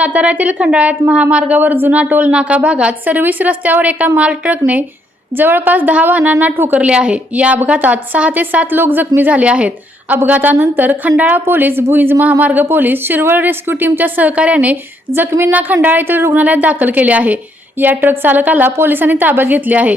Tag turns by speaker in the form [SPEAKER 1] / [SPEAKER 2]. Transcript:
[SPEAKER 1] साताऱ्यातील खंडाळ्यात महामार्गावर जुना टोल नाका भागात सर्व्हिस रस्त्यावर एका माल ट्रकने जवळपास दहा वाहनांना ठोकरले आहे. या अपघातात सहा ते सात लोक जखमी झाले आहेत. अपघातानंतर खंडाळा पोलीस भुईंज महामार्ग पोलीस शिरवळ रेस्क्यू टीमच्या सहकार्याने जखमींना खंडाळा येथील रुग्णालयात दाखल केले आहे. या ट्रक चालकाला पोलिसांनी ताब्यात घेतले आहे.